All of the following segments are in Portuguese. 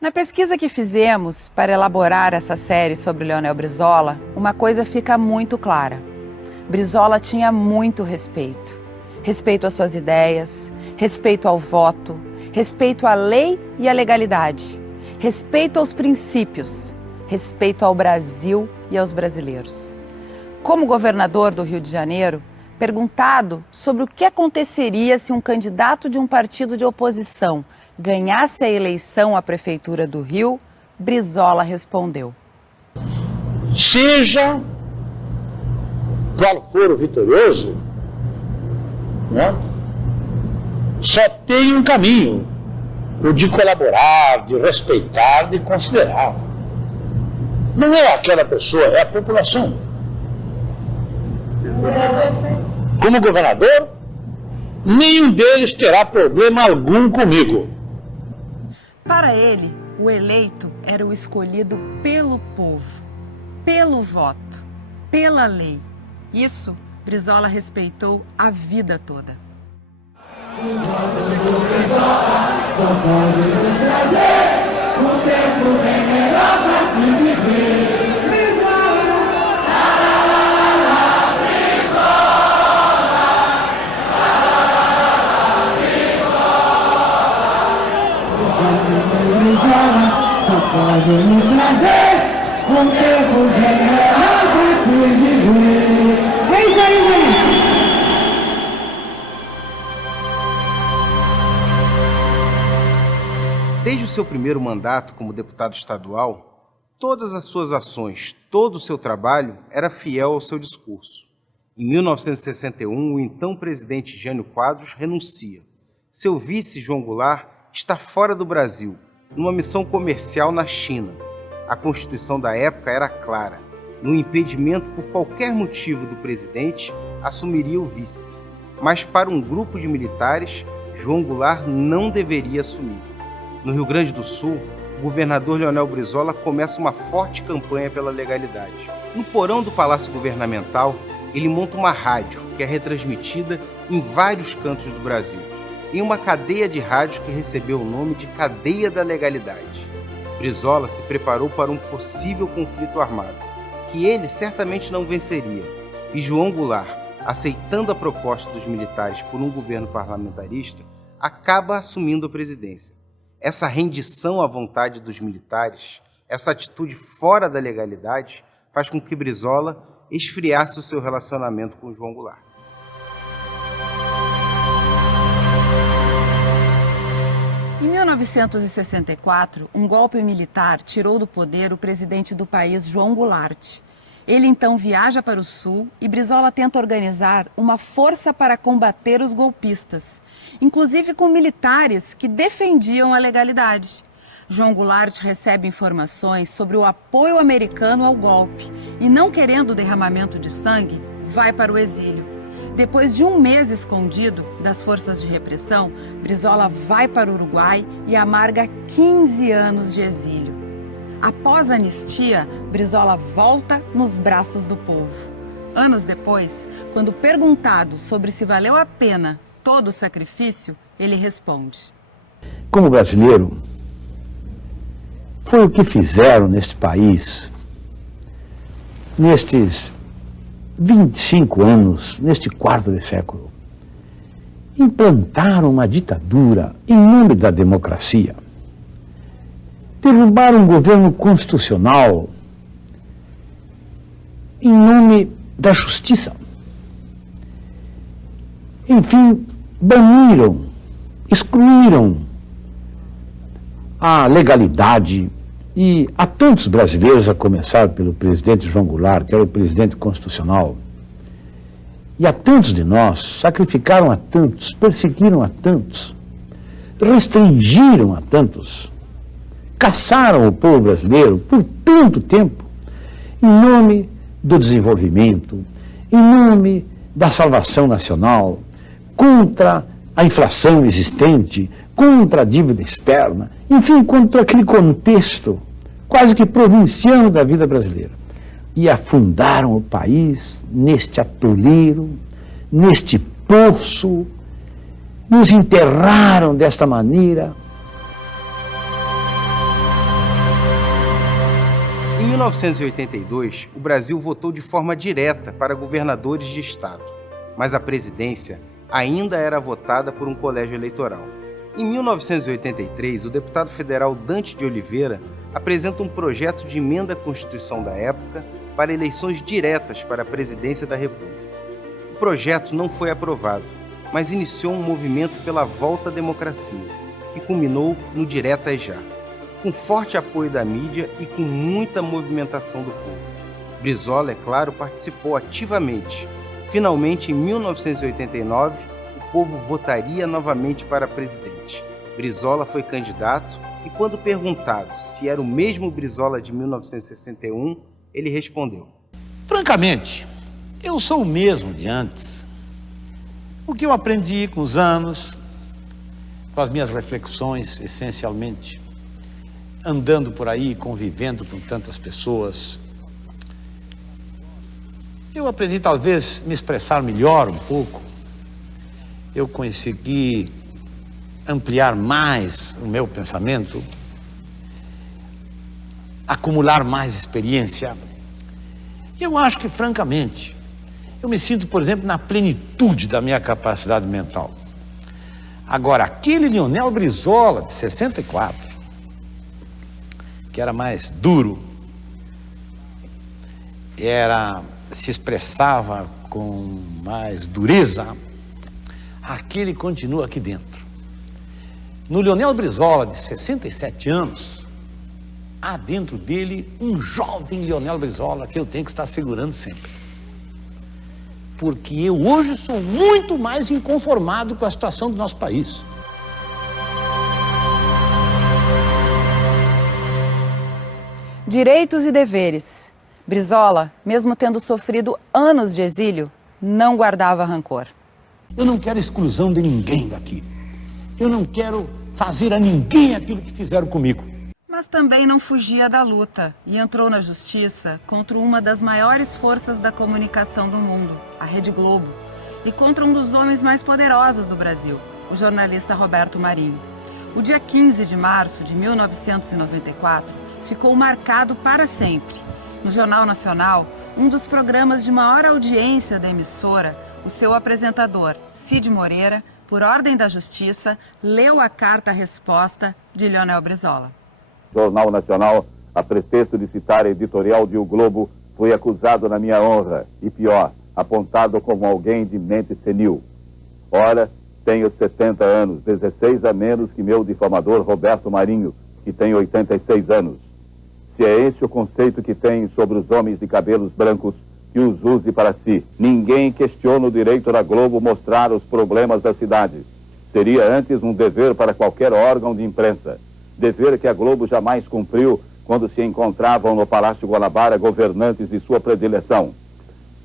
Na pesquisa que fizemos para elaborar essa série sobre Leonel Brizola, uma coisa fica muito clara. Brizola tinha muito respeito. Respeito às suas ideias, respeito ao voto, respeito à lei e à legalidade, respeito aos princípios, respeito ao Brasil e aos brasileiros. Como governador do Rio de Janeiro, perguntado sobre o que aconteceria se um candidato de um partido de oposição ganhasse a eleição à Prefeitura do Rio, Brizola respondeu: seja qual for o vitorioso, né, só tem um caminho, o de colaborar, de respeitar, de considerar. Não é aquela pessoa, é a população. Como governador, nenhum deles terá problema algum comigo. Para ele, o eleito era o escolhido pelo povo, pelo voto, pela lei. Isso, Brizola respeitou a vida toda. Só pode nos trazer um tempo bem melhor para se viver. Só pode nos trazer um tempo bem melhor para se viver. É isso aí, gente! Desde o seu primeiro mandato como deputado estadual, todas as suas ações, todo o seu trabalho era fiel ao seu discurso. Em 1961, o então presidente Jânio Quadros renuncia. Seu vice, João Goulart, está fora do Brasil, numa missão comercial na China. A Constituição da época era clara. No impedimento por qualquer motivo do presidente, assumiria o vice. Mas para um grupo de militares, João Goulart não deveria assumir. No Rio Grande do Sul, o governador Leonel Brizola começa uma forte campanha pela legalidade. No porão do Palácio Governamental, ele monta uma rádio que é retransmitida em vários cantos do Brasil, em uma cadeia de rádios que recebeu o nome de Cadeia da Legalidade. Brizola se preparou para um possível conflito armado, que ele certamente não venceria, e João Goulart, aceitando a proposta dos militares por um governo parlamentarista, acaba assumindo a presidência. Essa rendição à vontade dos militares, essa atitude fora da legalidade, faz com que Brizola esfriasse o seu relacionamento com João Goulart. Em 1964, um golpe militar tirou do poder o presidente do país, João Goulart. Ele então viaja para o Sul e Brizola tenta organizar uma força para combater os golpistas, inclusive com militares que defendiam a legalidade. João Goulart recebe informações sobre o apoio americano ao golpe e, não querendo o derramamento de sangue, vai para o exílio. Depois de um mês escondido das forças de repressão, Brizola vai para o Uruguai e amarga 15 anos de exílio. Após a anistia, Brizola volta nos braços do povo. Anos depois, quando perguntado sobre se valeu a pena todo o sacrifício, ele responde: Como brasileiro, foi o que fizeram neste país, nestes 25 anos, neste quarto de século. Implantaram uma ditadura em nome da democracia. Derrubaram um governo constitucional em nome da justiça. Enfim, baniram, excluíram a legalidade e a tantos brasileiros, a começar pelo presidente João Goulart, que era o presidente constitucional, e a tantos de nós, sacrificaram a tantos, perseguiram a tantos, restringiram a tantos, caçaram o povo brasileiro por tanto tempo, em nome do desenvolvimento, em nome da salvação nacional, contra a inflação existente, contra a dívida externa, enfim, contra aquele contexto quase que provinciano da vida brasileira. E afundaram o país neste atoleiro, neste poço, nos enterraram desta maneira. 1982, o Brasil votou de forma direta para governadores de estado, mas a presidência ainda era votada por um colégio eleitoral. Em 1983, o deputado federal Dante de Oliveira apresenta um projeto de emenda à Constituição da época para eleições diretas para a presidência da República. O projeto não foi aprovado, mas iniciou um movimento pela volta à democracia, que culminou no Direta Já, com forte apoio da mídia e com muita movimentação do povo. Brizola, é claro, participou ativamente. Finalmente, em 1989, o povo votaria novamente para presidente. Brizola foi candidato e, quando perguntado se era o mesmo Brizola de 1961, ele respondeu: Francamente, eu sou o mesmo de antes. O que eu aprendi com os anos, com as minhas reflexões, essencialmente, andando por aí, convivendo com tantas pessoas, eu aprendi talvez me expressar melhor um pouco. Eu consegui ampliar mais o meu pensamento, acumular mais experiência. Eu acho que, francamente, eu me sinto, por exemplo, na plenitude da minha capacidade mental. Agora, aquele Leonel Brizola, de 64, que era mais duro, se expressava com mais dureza, aquele continua aqui dentro. No Leonel Brizola, de 67 anos, há dentro dele um jovem Leonel Brizola que eu tenho que estar segurando sempre. Porque eu hoje sou muito mais inconformado com a situação do nosso país. Direitos e deveres. Brizola, mesmo tendo sofrido anos de exílio, não guardava rancor. Eu não quero exclusão de ninguém daqui. Eu não quero fazer a ninguém aquilo que fizeram comigo. Mas também não fugia da luta e entrou na justiça contra uma das maiores forças da comunicação do mundo, a Rede Globo, e contra um dos homens mais poderosos do Brasil, o jornalista Roberto Marinho. O dia 15 de março de 1994 ficou marcado para sempre. No Jornal Nacional, um dos programas de maior audiência da emissora, o seu apresentador, Cid Moreira, por ordem da Justiça, leu a carta-resposta de Leonel Brizola. Jornal Nacional, a pretexto de citar a editorial de O Globo, fui acusado na minha honra, e pior, apontado como alguém de mente senil. Ora, tenho 70 anos, 16 a menos que meu difamador Roberto Marinho, que tem 86 anos. Se é esse o conceito que tem sobre os homens de cabelos brancos, que os use para si. Ninguém questiona o direito da Globo mostrar os problemas da cidade. Seria antes um dever para qualquer órgão de imprensa. Dever que a Globo jamais cumpriu quando se encontravam no Palácio Guanabara governantes de sua predileção.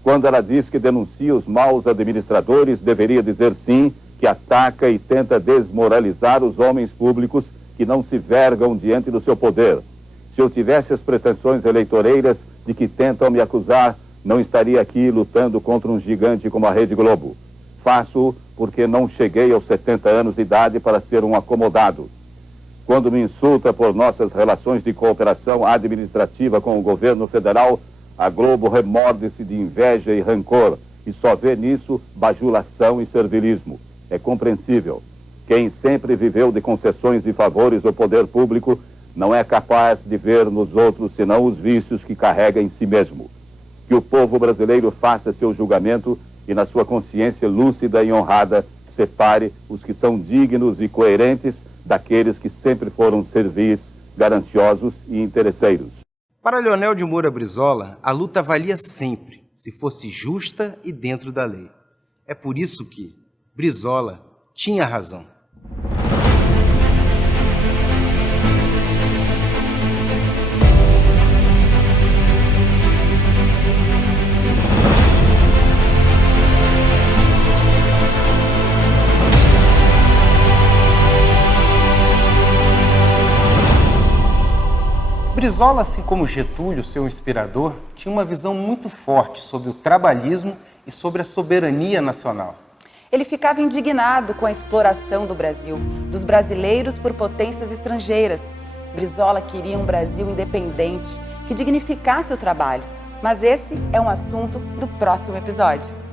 Quando ela diz que denuncia os maus administradores, deveria dizer sim, que ataca e tenta desmoralizar os homens públicos que não se vergam diante do seu poder. Se eu tivesse as pretensões eleitoreiras de que tentam me acusar, não estaria aqui lutando contra um gigante como a Rede Globo. Faço-o porque não cheguei aos 70 anos de idade para ser um acomodado. Quando me insulta por nossas relações de cooperação administrativa com o governo federal, a Globo remorde-se de inveja e rancor e só vê nisso bajulação e servilismo. É compreensível. Quem sempre viveu de concessões e favores ao poder público não é capaz de ver nos outros senão os vícios que carrega em si mesmo. Que o povo brasileiro faça seu julgamento e, na sua consciência lúcida e honrada, separe os que são dignos e coerentes daqueles que sempre foram servis, gananciosos e interesseiros. Para Leonel de Moura Brizola, a luta valia sempre, se fosse justa e dentro da lei. É por isso que Brizola tinha razão. Brizola, assim como Getúlio, seu inspirador, tinha uma visão muito forte sobre o trabalhismo e sobre a soberania nacional. Ele ficava indignado com a exploração do Brasil, dos brasileiros por potências estrangeiras. Brizola queria um Brasil independente, que dignificasse o trabalho. Mas esse é um assunto do próximo episódio.